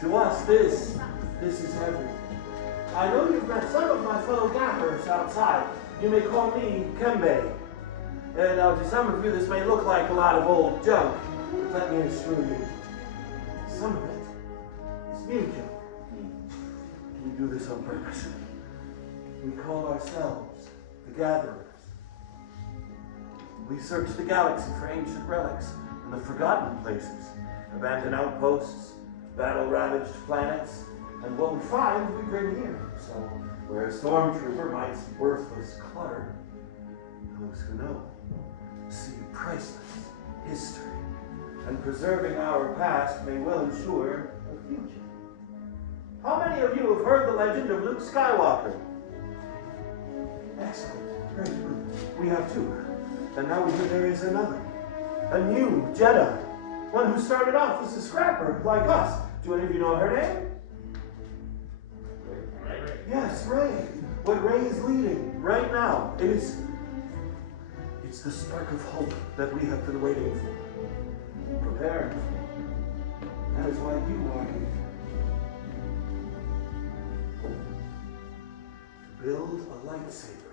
To us, this is everything. I know you've met some of my fellow gappers outside. You may call me Kembe. And to some of you, this may look like a lot of old junk, but let me assure you, some of it is new junk. We do this on purpose. We call ourselves the Gatherers. We search the galaxy for ancient relics and the forgotten places, abandoned outposts, battle-ravaged planets, and what we find we bring here. So, where a stormtrooper might see worthless clutter, those who know see priceless history, and preserving our past may well ensure a future. How many of you have heard the legend of Luke Skywalker? Excellent. Very good. We have two. And now we hear there is another. A new Jedi. One who started off as a scrapper, like us. Do any of you know her name? Ray. Yes, Ray. What Ray is leading right now. It's the spark of hope that we have been waiting for. Preparing for. That is why you are here. To build a lightsaber.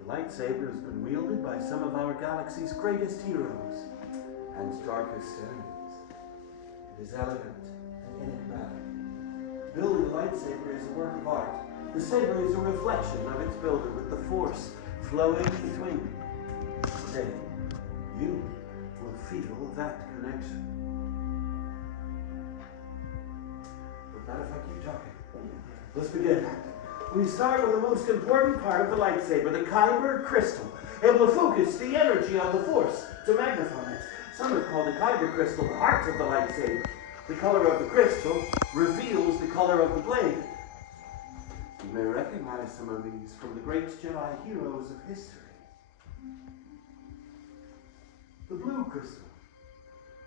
The lightsaber has been wielded by some of our galaxy's greatest heroes and darkest enemies. It is elegant and enigmatic. Building a lightsaber is a work of art. The saber is a reflection of its builder with the force flowing between them. Today, you will feel that connection. But not if I keep talking. Let's begin. We start with the most important part of the lightsaber, the Kyber Crystal. It will focus the energy of the Force to magnify it. Some have called the Kyber Crystal the heart of the lightsaber. The color of the crystal reveals the color of the blade. You may recognize some of these from the great Jedi heroes of history. The blue crystal,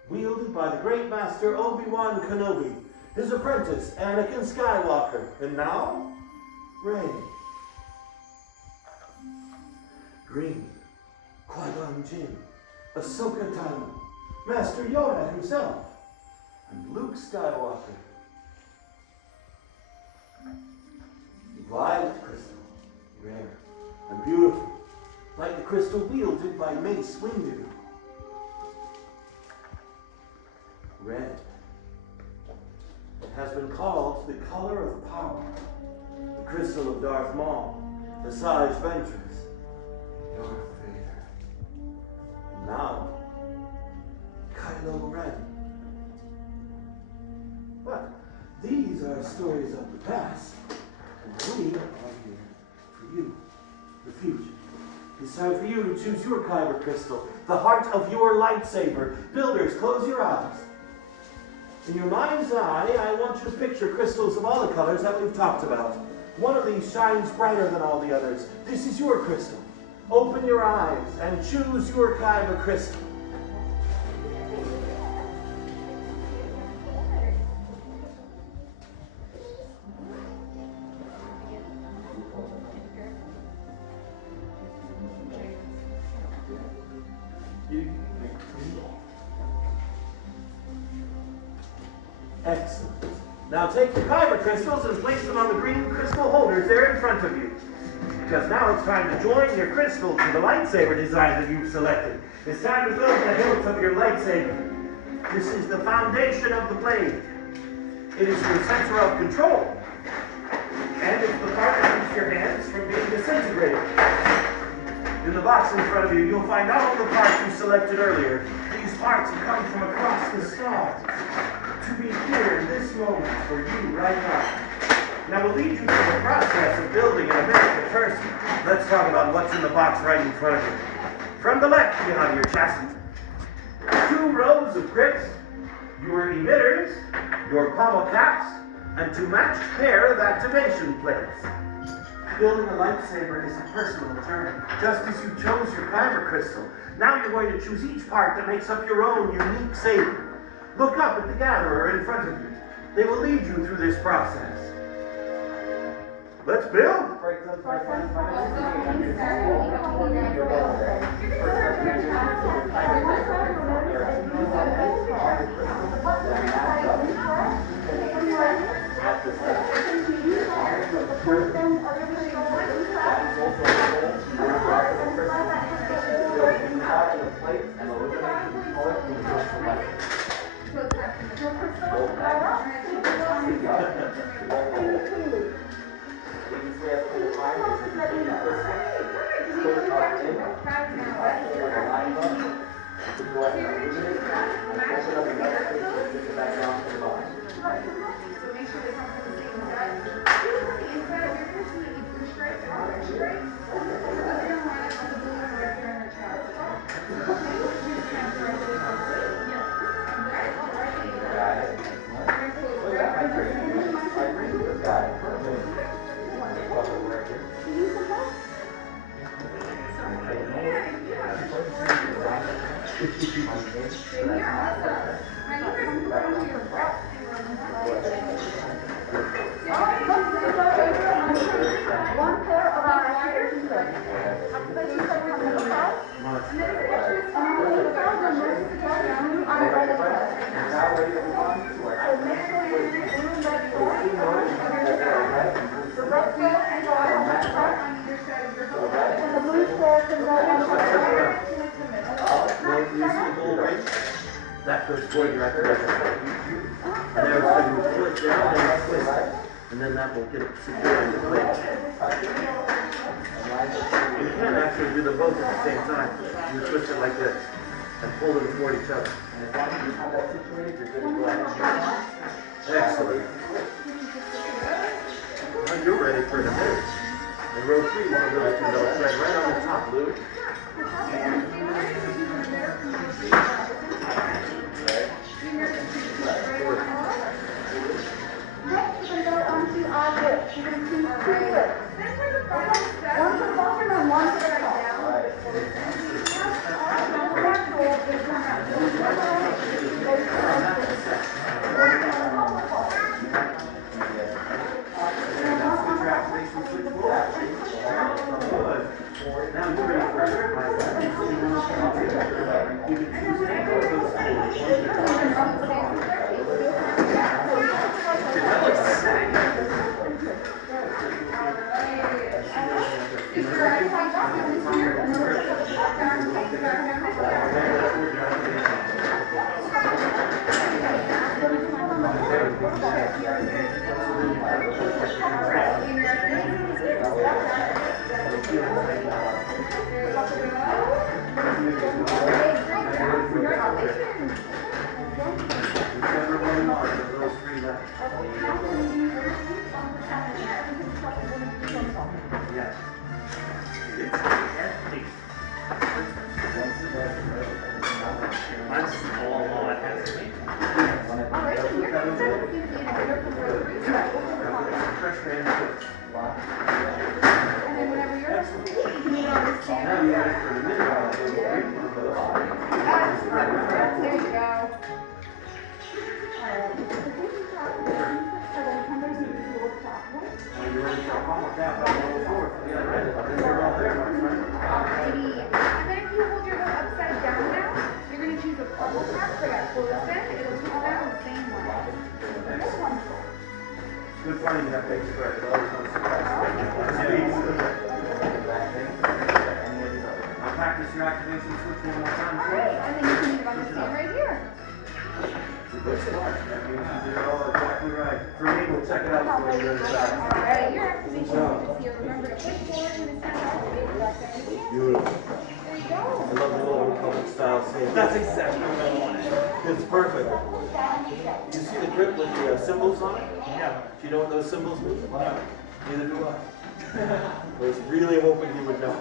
wielded by the great master Obi-Wan Kenobi, his apprentice Anakin Skywalker, and now, Rey. Green, Qui-Gon Jinn, Ahsoka Tano, Master Yoda himself, and Luke Skywalker. Violet crystal, rare and beautiful, like the crystal wielded by Mace Windu. Red. It has been called the color of power, the crystal of Darth Maul, the Sage Ventress, Darth Vader. And now, Kylo Ren. But these are stories of the past, and we are here for you, the future. It's time for you to choose your Kyber crystal, the heart of your lightsaber. Builders, close your eyes. In your mind's eye, I want you to picture crystals of all the colors that we've talked about. One of these shines brighter than all the others. This is your crystal. Open your eyes and choose your Kyber crystal. Excellent. Now take the Kyber crystals and place them on the green crystal holders there in front of you. Because now it's time to join your crystal to the lightsaber design that you've selected. It's time to build the hilt of your lightsaber. This is the foundation of the blade. It is your center of control. And it's the part that keeps your hands from being disintegrated. In the box in front of you, you'll find all of the parts you selected earlier. These parts have come from across the stars to be here in this moment for you right now. Now we'll lead you through the process of building in a minute, but first, let's talk about what's in the box right in front of you. From the left, you have your chassis, 2 rows of grips, your emitters, your pommel caps, and 2 matched pair of activation plates. Building a lightsaber is a personal journey, just as you chose your Kyber crystal. Now you're going to choose each part that makes up your own unique saber. Look up at the gatherer in front of you. They will lead you through this process. Let's build! That goes toward your activation. And there, so you pull it down and you twist it. And then that will get it secured into place. You can actually do them both at the same time. You twist it like this and pull them toward each other. And as long as you have that situated, you're good to go ahead. Excellent. Now you're ready for the move. In row 3, one of those two that'll thread right on the top, Lou. Next, we're going to go on to our lips. You're going to choose 2 lips. One for the bottom and one for the top. Now you're ready for a surprise. You can choose any of those Good finding that big spread. It always wants to I'll practice your activation switch one more time. Alright, and then you can leave it on the stand right here. Good start. That means you did it all exactly right. For me, we'll check it out for you the other side. Alright, your activation switch here. Remember to push forward when it's time to activate. Beautiful. There you go. I love the little Republic style save. That's exactly what I wanted. It's perfect. You see the grip with the symbols on it? Yeah. Do you know what those symbols mean? No. Neither do I. I was really hoping you would know.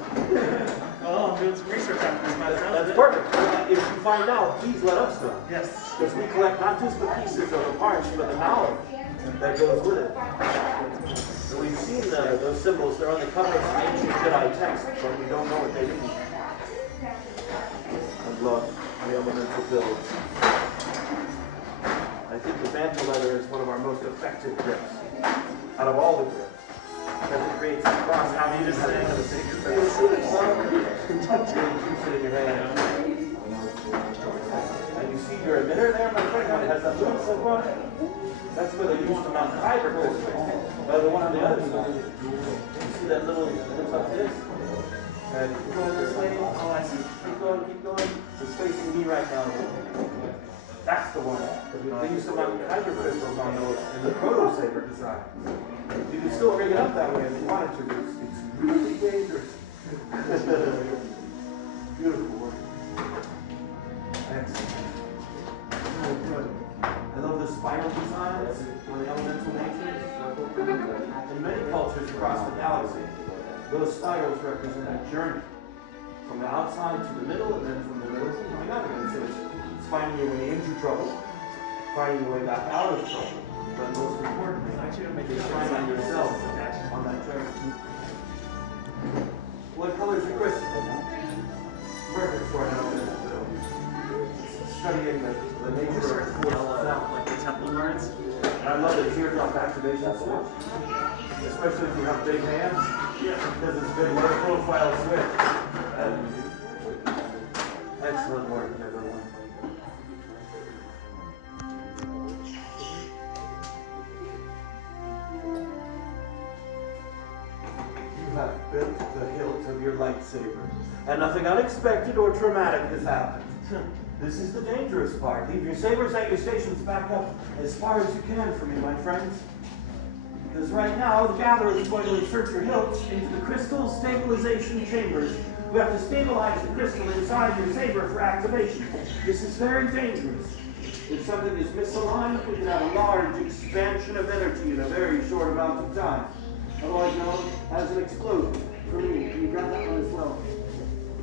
Well, I'm doing some research on this myself. That's perfect. If you find out, please let us know. Yes. Because we collect not just the pieces of the parts, but the knowledge that goes with it. And we've seen those symbols. They're on the cover of some ancient Jedi text, but we don't know what they mean. I love the elemental builds. I think the banter leather is one of our most effective grips out of all the grips. Because it creates a cross how you just say it. Keeps it in your hand. And you see your emitter there, my friend, one has that little silver on it. That's where they used to mount Kyber Crystals. The one on the other side. You see that little, it looks like this? And keep going this way. Oh, I see. Keep going, keep going. It's facing me right now. That's the one. They used to mount Kyber Crystals on those in the proto saber design. You can still rig it up that way if you wanted to. It's really dangerous. Beautiful work. Excellent. Oh, good. I love the spiral designs on the elemental natures. In many cultures across the galaxy, those spirals represent a journey from the outside to the middle, and then from the middle coming out again. So it's finding your way into trouble, finding your way back out of trouble, but most importantly, it's finding yourself on that journey. What color is your crystal? Perfect for an elemental build. Studying the nature of force itself. Like the temple words. And I love the teardrop activation switch, especially if you have big hands, because it's a good low profile switch. Excellent work, everyone. You have built the hilt of your lightsaber, and nothing unexpected or traumatic has happened. This is the dangerous part. Leave your sabers at your stations back up as far as you can for me, my friends. Because right now, the gatherer is going to insert your hilts into the crystal stabilization chambers. We have to stabilize the crystal inside your saber for activation. This is very dangerous. If something is misaligned, we can have a large expansion of energy in a very short amount of time. Otherwise known as an explosion. For me, can you grab that one as well?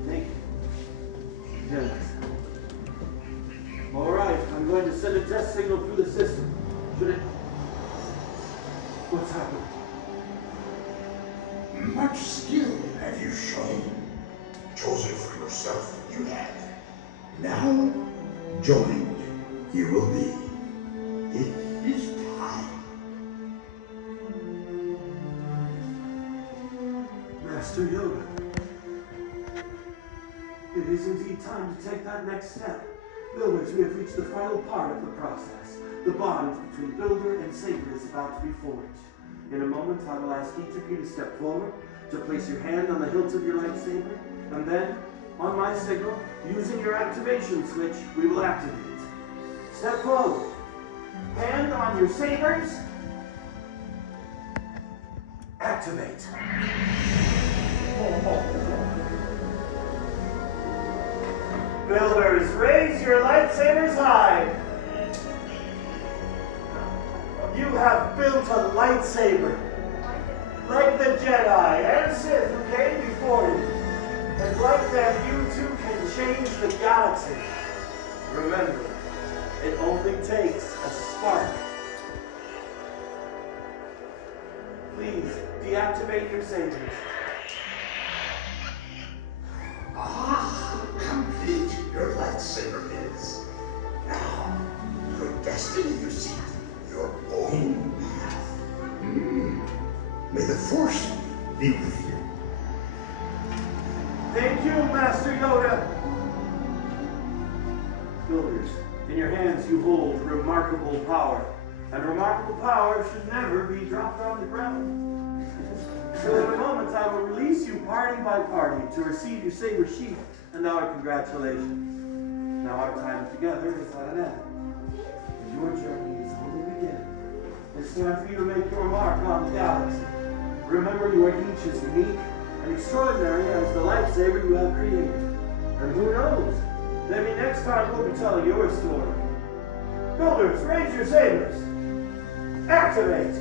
Thank you. Yes. All right, I'm going to send a test signal through the system. Should it? What's happened? Much skill have you shown. Chosen for yourself, you have. Now, joined, you will be. It is time. Master Yoda. It is indeed time to take that next step. Builders, we have reached the final part of the process. The bond between builder and saber is about to be forged. In a moment, I will ask each of you to step forward, to place your hand on the hilt of your lightsaber, and then, on my signal, using your activation switch, we will activate. Step forward. Hand on your sabers. Activate. Builders, raise your lightsabers high. You have built a lightsaber, like the Jedi and Sith who came before you. And like them, you too can change the galaxy. Remember, it only takes a spark. Please, deactivate your sabers. Ah, complete your lightsaber is. Now, your destiny you seek, your own path. May the Force be with you. Thank you, Master Yoda. Builders, in your hands you hold remarkable power. And remarkable power should never be dropped on the ground. So in a moment I will release you party by party to receive your saber sheath and our congratulations. Now our time together is at an end. And your journey is only beginning. It's time for you to make your mark on the galaxy. Remember, you are each as unique and extraordinary as the lightsaber you have created. And who knows? Maybe next time we'll be telling your story. Builders, raise your sabers. Activate.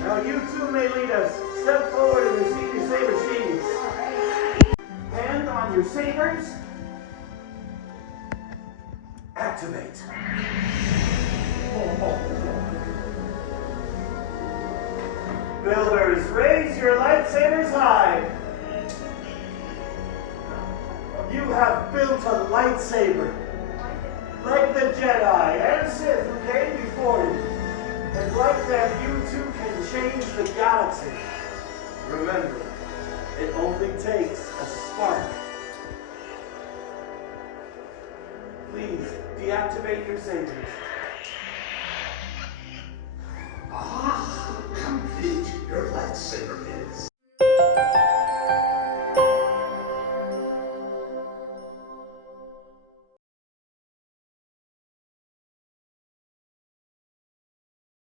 Now you too may lead us. Step forward and receive your saber sheaths. Hand on your sabers. Activate. Builders, raise your lightsabers high. You have built a lightsaber, like the Jedi and Sith who came before you. And like them, you too can change the galaxy. Remember, it only takes a spark. Please, deactivate your sabers.